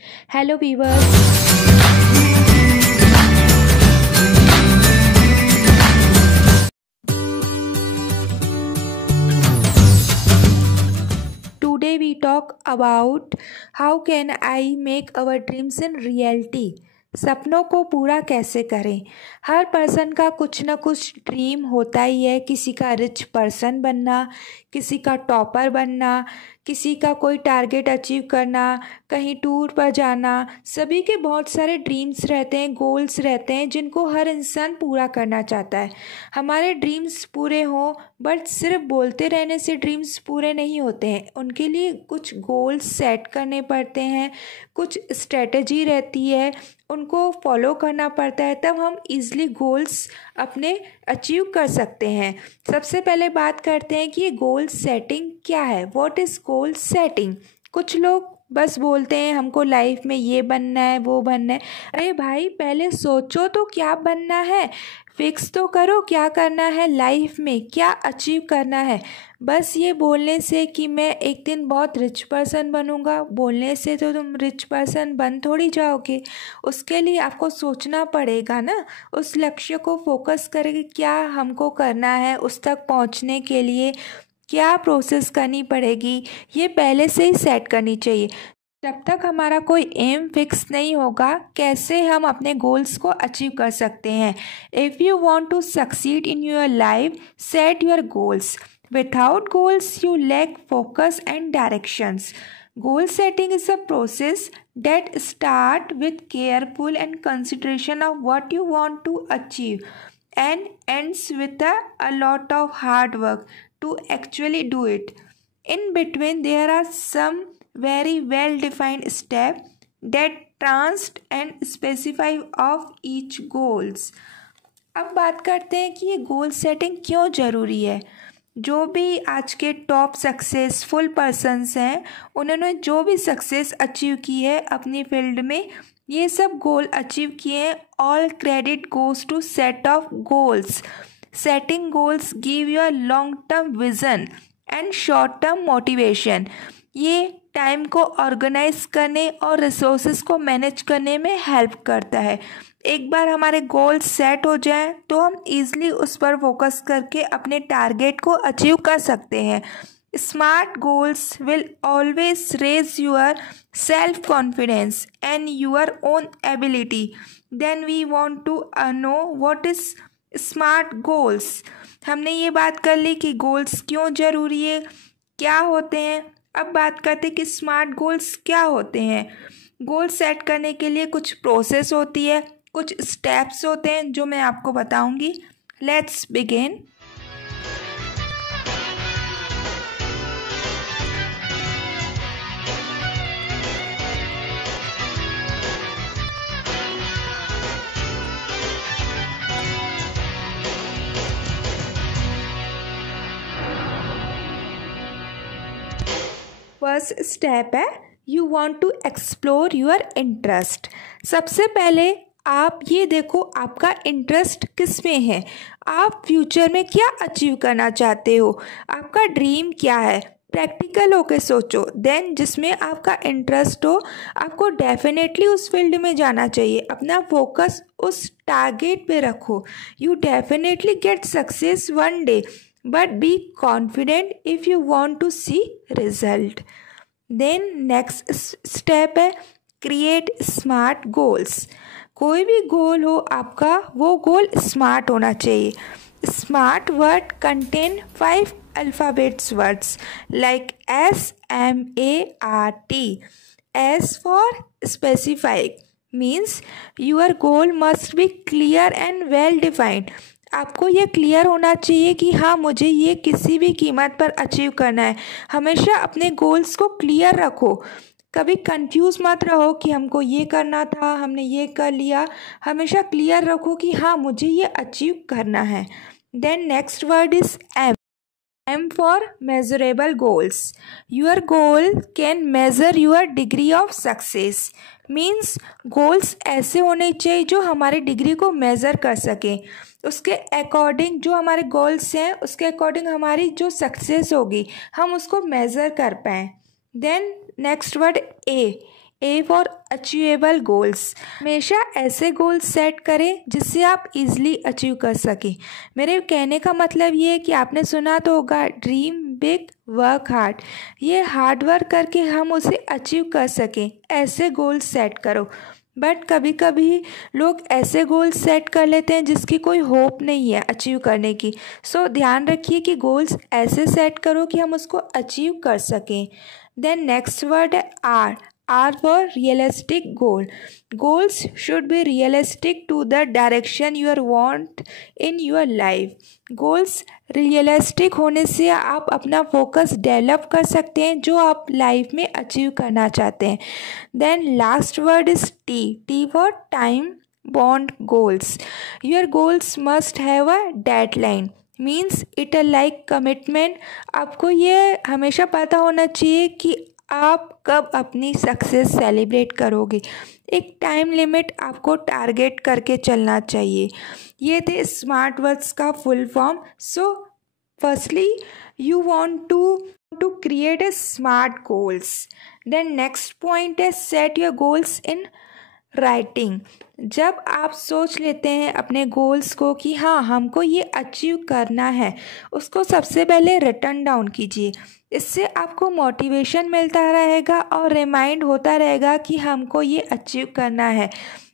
Hello viewers, today we talk about how can I make our dreams in reality. सपनों को पूरा कैसे करें। हर पर्सन का कुछ ना कुछ ड्रीम होता ही है। किसी का रिच पर्सन बनना, किसी का टॉपर बनना, किसी का कोई टारगेट अचीव करना, कहीं टूर पर जाना। सभी के बहुत सारे ड्रीम्स रहते हैं, गोल्स रहते हैं जिनको हर इंसान पूरा करना चाहता है। हमारे ड्रीम्स पूरे हों, बट सिर्फ बोलते रहने से ड्रीम्स पूरे नहीं होते हैं। उनके लिए कुछ गोल्स सेट करने पड़ते हैं, कुछ स्ट्रेटजी रहती है, उनको फॉलो करना पड़ता है, तब हम इजली गोल्स अपने अचीव कर सकते हैं। सबसे पहले बात करते हैं कि ये गोल सेटिंग क्या है। What is goal setting. कुछ लोग बस बोलते हैं हमको लाइफ में ये बनना है, वो बनना है। अरे भाई, पहले सोचो तो क्या बनना है, फिक्स तो करो क्या करना है लाइफ में, क्या अचीव करना है। बस ये बोलने से कि मैं एक दिन बहुत रिच पर्सन बनूंगा, बोलने से तो तुम रिच पर्सन बन थोड़ी जाओगे। उसके लिए आपको सोचना पड़ेगा ना, उस लक्ष्य को फोकस करके क्या हमको करना है, उस तक पहुंचने के लिए क्या प्रोसेस करनी पड़ेगी, ये पहले से ही सेट करनी चाहिए। जब तक हमारा कोई एम फिक्स नहीं होगा, कैसे हम अपने गोल्स को अचीव कर सकते हैं। If you want to succeed in your life, set your goals. Without goals you lack focus and directions. Goal setting is a process that starts with careful and consideration of what you want to achieve and ends with a lot of hard work to actually do it. In between, there are some very well defined steps that transit and specify of each goals. अब बात करते हैं कि ये goal setting क्यों ज़रूरी है। जो भी आज के टॉप सक्सेसफुल पर्सन्स हैं, उन्होंने जो भी सक्सेस अचीव की है अपनी फील्ड में, ये सब गोल अचीव किए हैं। All credit goes to set of goals. Setting goals give you a long term vision and short term motivation. ये टाइम को ऑर्गेनाइज करने और रिसोर्सेज को मैनेज करने में हेल्प करता है। एक बार हमारे गोल्स सेट हो जाएं तो हम ईज़िली उस पर फोकस करके अपने टारगेट को अचीव कर सकते हैं। Smart goals will always raise your self confidence and your own ability. Then we want to know what is smart goals. हमने ये बात कर ली कि गोल्स क्यों ज़रूरी है, क्या होते हैं। अब बात करते हैं कि स्मार्ट गोल्स क्या होते हैं। गोल सेट करने के लिए कुछ प्रोसेस होती है, कुछ स्टेप्स होते हैं जो मैं आपको बताऊंगी। Let's begin. फर्स्ट स्टेप है you want to explore your interest. सबसे पहले आप ये देखो आपका इंटरेस्ट किस में है, आप फ्यूचर में क्या अचीव करना चाहते हो, आपका ड्रीम क्या है। प्रैक्टिकल होके सोचो। देन जिसमें आपका इंटरेस्ट हो, आपको डेफिनेटली उस फील्ड में जाना चाहिए। अपना फोकस उस टारगेट पे रखो। You definitely get success one day, but be confident if you want to see result. Then next step है क्रिएट स्मार्ट गोल्स। कोई भी गोल हो आपका, वो गोल स्मार्ट होना चाहिए। Smart word contain 5 alphabets words like SMART. S for specific means your goal must be clear and well defined. आपको ये क्लियर होना चाहिए कि हाँ, मुझे ये किसी भी कीमत पर अचीव करना है। हमेशा अपने गोल्स को क्लियर रखो, कभी कंफ्यूज मत रहो कि हमको ये करना था, हमने ये कर लिया। हमेशा क्लियर रखो कि हाँ, मुझे ये अचीव करना है। Then next word is M. M for measurable goals. Your goal can measure your degree of success. Means goals ऐसे होने चाहिए जो हमारी डिग्री को मेज़र कर सकें। उसके अकॉर्डिंग जो हमारे गोल्स हैं, उसके अकॉर्डिंग हमारी जो सक्सेस होगी, हम उसको मेज़र कर पाएँ। Then next word A. A for achievable goals. हमेशा ऐसे गोल्स सेट करें जिससे आप इजीली अचीव कर सकें। मेरे कहने का मतलब ये है कि आपने सुना तो होगा, ड्रीम बिग वर्क हार्ड। ये हार्ड वर्क करके हम उसे अचीव कर सकें, ऐसे गोल्स सेट करो। बट कभी कभी लोग ऐसे गोल्स सेट कर लेते हैं जिसकी कोई होप नहीं है अचीव करने की। सो ध्यान रखिए कि गोल्स ऐसे सेट करो कि हम उसको अचीव कर सकें। देन नेक्स्ट वर्ड है R. R for realistic goal. Goals should be realistic to the direction you are want in your life. Goals realistic होने से आप अपना फोकस डेवलप कर सकते हैं जो आप लाइफ में अचीव करना चाहते हैं। Then last word is T. T for time bound goals. Your goals must have a deadline, means it a like commitment. आपको ये हमेशा पता होना चाहिए कि आप कब अपनी सक्सेस सेलिब्रेट करोगे। एक टाइम लिमिट आपको टारगेट करके चलना चाहिए। ये थे स्मार्ट वर्ड्स का full form. So firstly you want to create a smart goals. Then next point is set your goals in writing. जब आप सोच लेते हैं अपने गोल्स को कि हाँ हमको ये अचीव करना है, उसको सबसे पहले रिटन डाउन कीजिए। इससे आपको मोटिवेशन मिलता रहेगा और रिमाइंड होता रहेगा कि हमको ये अचीव करना है।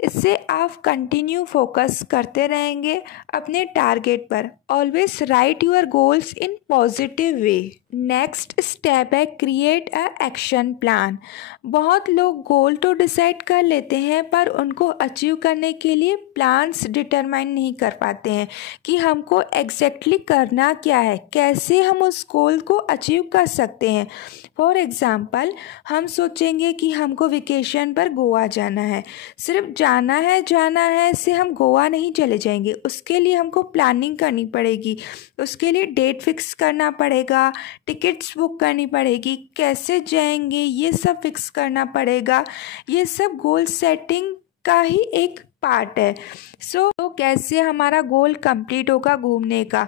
इससे आप कंटिन्यू फोकस करते रहेंगे अपने टारगेट पर। Always right your goals in positive way. Next step है क्रिएट अ एक्शन प्लान। बहुत लोग गोल तो डिसाइड कर लेते हैं पर उनको अचीव करने के लिए प्लान्स डिटरमाइन नहीं कर पाते हैं कि हमको एग्जैक्टली करना क्या है, कैसे हम उस गोल को अचीव कर सकते हैं। फॉर एग्ज़ाम्पल हम सोचेंगे कि हमको वेकेशन पर गोवा जाना है। सिर्फ जाना है से हम गोवा नहीं चले जाएंगे, उसके लिए हमको प्लानिंग करनी पड़ेगी। उसके लिए डेट फिक्स करना पड़ेगा, टिकट्स बुक करनी पड़ेगी, कैसे जाएंगे ये सब फिक्स करना पड़ेगा। ये सब गोल सेटिंग का ही एक पार्ट है। तो कैसे हमारा गोल कंप्लीट होगा घूमने का,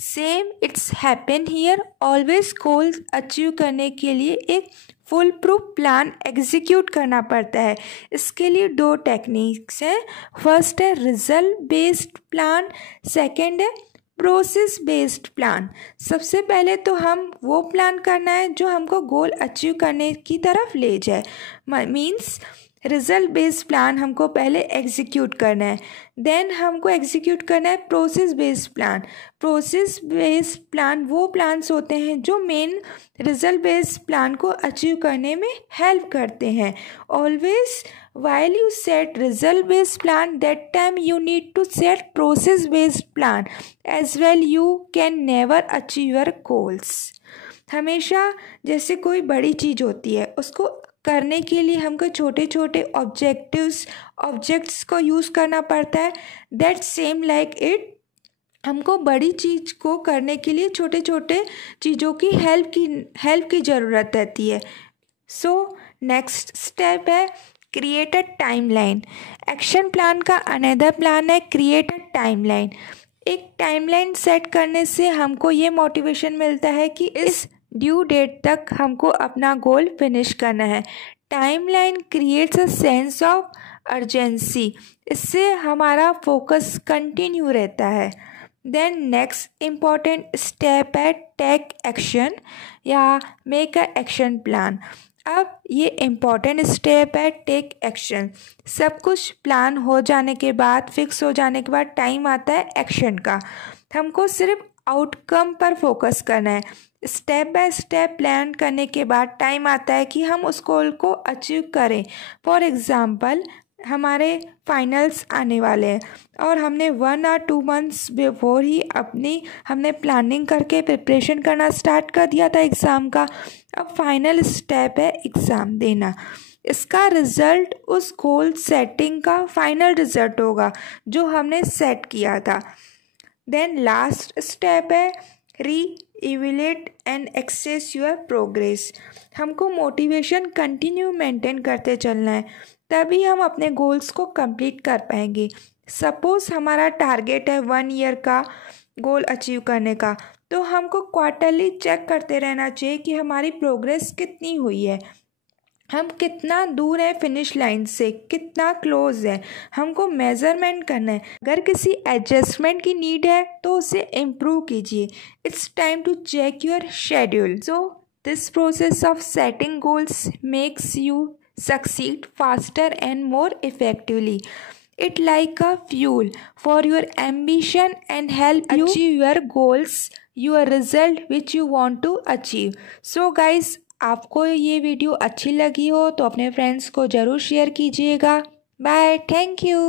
same it's happen here. Always goal achieve करने के लिए एक फुल प्रूफ प्लान एग्जीक्यूट करना पड़ता है। इसके लिए 2 टेक्निक्स हैं। फर्स्ट है रिजल्ट बेस्ड प्लान, सेकंड है प्रोसेस बेस्ड प्लान। सबसे पहले तो हम वो प्लान करना है जो हमको गोल अचीव करने की तरफ ले जाए। मीन्स रिजल्ट बेस्ड प्लान हमको पहले एग्जीक्यूट करना है, देन हमको एग्जीक्यूट करना है process based plan. Process based plan वो प्लान्स होते हैं जो मेन रिजल्ट बेस्ड प्लान को अचीव करने में हेल्प करते हैं। Always while you set result based plan, that time you need to set process based plan as well. You can never achieve your goals. हमेशा जैसे कोई बड़ी चीज़ होती है उसको करने के लिए हमको छोटे छोटे ऑब्जेक्ट्स को यूज़ करना पड़ता है। दैट सेम लाइक इट, हमको बड़ी चीज़ को करने के लिए छोटे छोटे चीज़ों की हेल्प की ज़रूरत रहती है। सो नेक्स्ट स्टेप है create a timeline. Action plan का अनदर प्लान है क्रिएट अ टाइमलाइन। एक टाइमलाइन सेट करने से हमको ये मोटिवेशन मिलता है कि इस ड्यू डेट तक हमको अपना गोल फिनिश करना है। Timeline creates a sense of urgency. इससे हमारा फोकस कंटिन्यू रहता है। देन नेक्स्ट इम्पॉर्टेंट स्टेप है टेक एक्शन या मेक अ एक्शन प्लान। अब ये इम्पॉर्टेंट स्टेप है टेक एक्शन। सब कुछ प्लान हो जाने के बाद, फिक्स हो जाने के बाद टाइम आता है एक्शन का। हमको सिर्फ आउटकम पर फोकस करना है। स्टेप बाय स्टेप प्लान करने के बाद टाइम आता है कि हम उस गोल को अचीव करें। फॉर एग्ज़ाम्पल हमारे फाइनल्स आने वाले हैं और हमने 1 और 2 मंथ्स बिफोर ही हमने प्लानिंग करके प्रिपरेशन करना स्टार्ट कर दिया था एग्ज़ाम का। अब फाइनल स्टेप है एग्ज़ाम देना। इसका रिज़ल्ट उस गोल सेटिंग का फाइनल रिज़ल्ट होगा जो हमने सेट किया था। देन लास्ट स्टेप है री-इवैल्यूएट एंड एक्सेस योर प्रोग्रेस। हमको मोटिवेशन कंटिन्यू मेंटेन करते चलना है, तभी हम अपने गोल्स को कंप्लीट कर पाएंगे। सपोज़ हमारा टारगेट है 1 ईयर का गोल अचीव करने का, तो हमको क्वार्टरली चेक करते रहना चाहिए कि हमारी प्रोग्रेस कितनी हुई है। हम कितना दूर है फिनिश लाइन से, कितना क्लोज है, हमको मेज़रमेंट करना है। अगर किसी एडजस्टमेंट की नीड है तो उसे इम्प्रूव कीजिए। It's time to check your schedule. So this process of setting goals makes you succeed faster and more effectively. It like a fuel for your ambition and help you achieve your goals, your result which you want to achieve. So guys, आपको ये video अच्छी लगी हो तो अपने friends को ज़रूर share कीजिएगा। Bye, thank you.